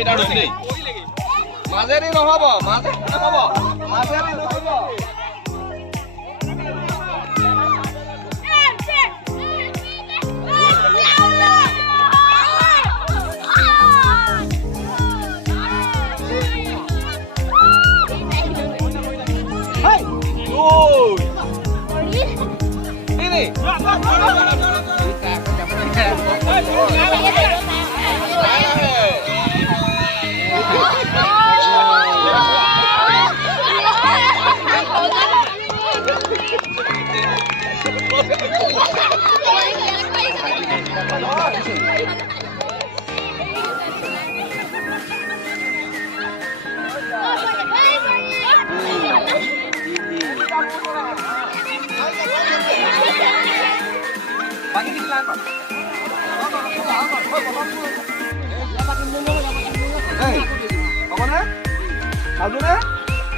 Metre ধৰি দেই মাজেদি নহ'ব মাজেদি নহ'ব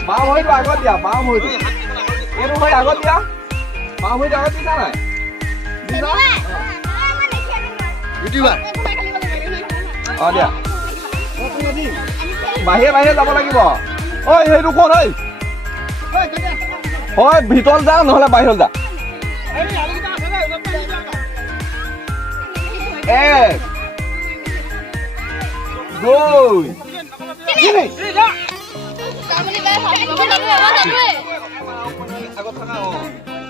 বাওঁ ভৰিটো আগত দিয়া বাওঁ ভৰিটো এইটো ভৰি আগত দিয়া বাওঁ ভৰিটো আগত দিছা নাই দিয়া বাহিৰে যাব লাগিব ঐ সেইটো কোন হয় ভিতৰত যা নহ'লে বাহিৰত যা এক দুই তিনি আগত থাকা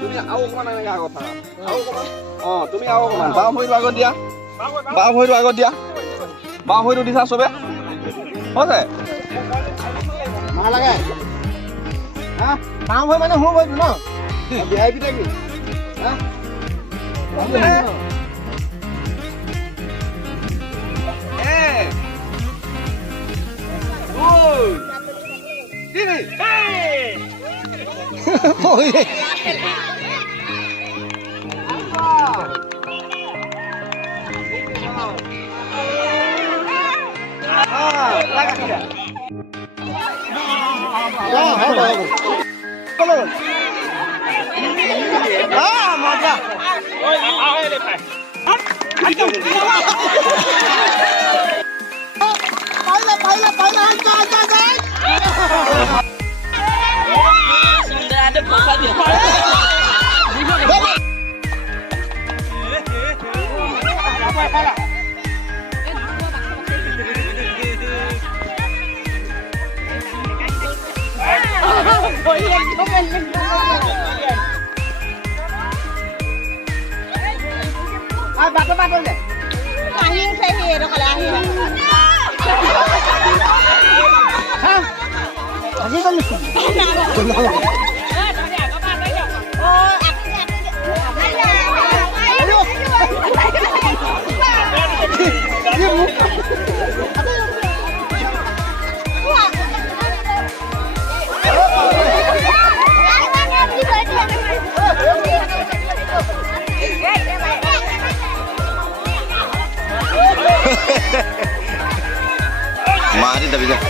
তুমি আৰু অকণমান এনেকৈ আগত থাকা তুমি আৰু অকণমান বাওঁ ভৰিটো আগত দিয়া বাওঁ ভৰিটো আগত দিয়া বাওঁ ভৰিটো দিছা চবে হৈছে নালাগে বাওঁ ভৰি মানে সোঁ ভৰিটো ন বিহাই পিঠা কি Dini. Hey. Oh iya. Lagi dia. Kalau. Manja. Oi, ahe le pai. Baila, sudah ada bosannya. Batal deh. Angin saya itu kalau angin. Hah? Angin kan lucu. Mari tapi kan.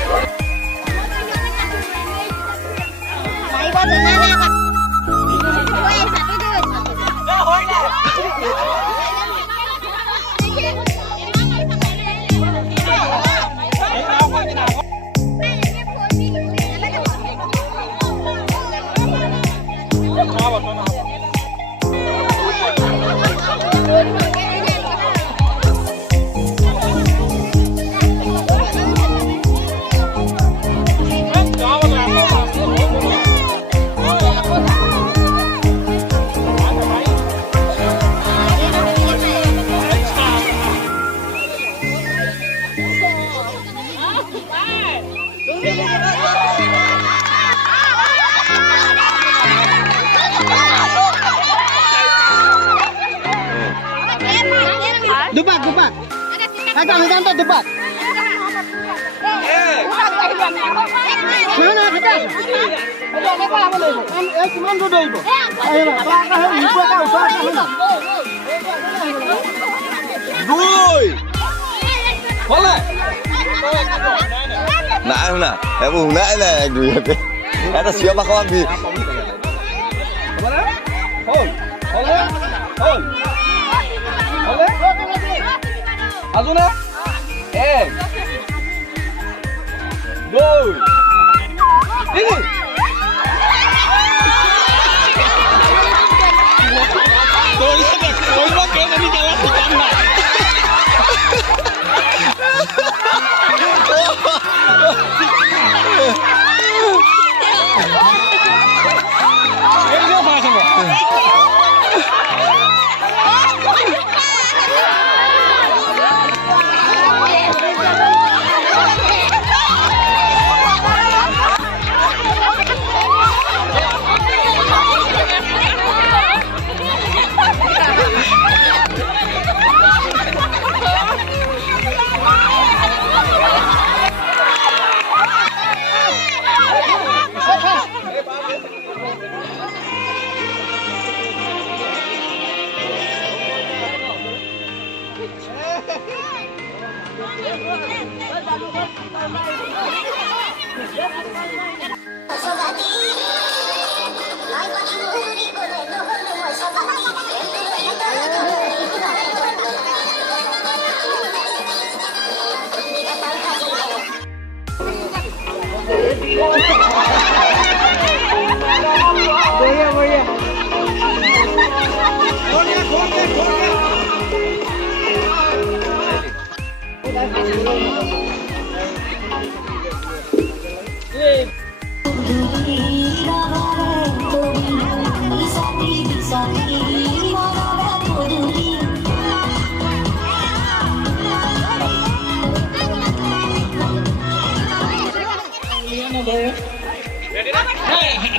Dupak. Hidang tuh dupak. Mana kita? Cuman duduk itu. Ayo, Dui. Boleh. Nah. Em nãy là đuổi thế. Nó xíu mà không bị. Hold. Azuna. 2 3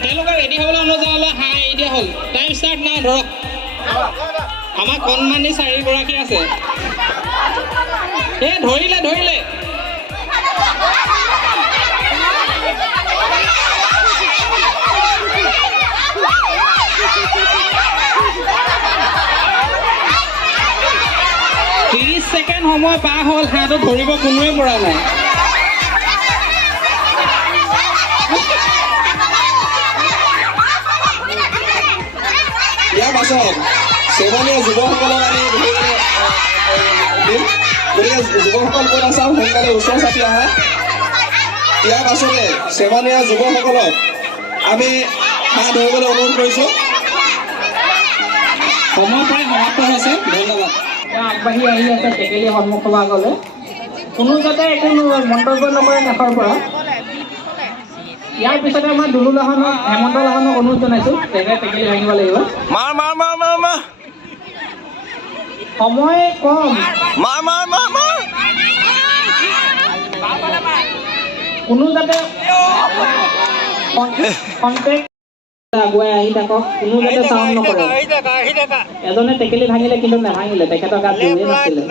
তেওঁলোকে ready হ'বলৈ অনুযায়ী হাই দিয়া হ'ল time start নাই ধৰক আমাৰ কণমানি 4 গৰাকী আছে এই ধৰিলে 30 ছেকেণ্ড সময় পাৰ হ'ল হাতত ধৰিব কোনোৱে পৰা নাই ইয়াৰ পাছত সেৱানীয় যুৱকসকলক আমি যুৱকসকল ক'ত আছা সোনকালে ওচৰ চাপি আহা ইয়াৰ পাছতে সেৱানীয় যুৱকসকলক আমি হাত ধৰিবলৈ অনুৰোধ কৰিছোঁ সময় প্ৰায় সমাপ্ত হৈছে ধন্যবাদ আগবাঢ়ি আহি আছে টেকেলি সন্মুখৰ আগলৈ কোনো যাতে একো মন্তব্য নকৰে কাষৰ পৰা ইয়াৰ পিছতে আমাৰ দুলু লাহনক হেমন্ত লাহনক অনুৰোধ জনাইছোঁ তেনে টেকেলি ভাঙিব লাগিব সময় কম কোনো যাতে কণ্টেক্ট আগুৱাই আহি থাকক কোনো যাতে চাউণ্ড নকৰে এজনে টেকেলি ভাঙিলে কিন্তু নাভাঙিলে তেখেতৰ গাত জোৰেই নাছিলে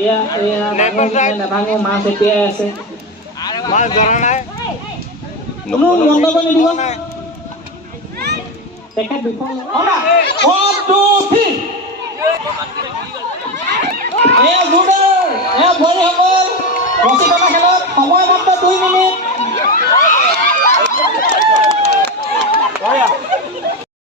এয়া নাভাঙো মাছ এতিয়াই আছে কোনো মন্তব্য নিদিব তেখেত বিফল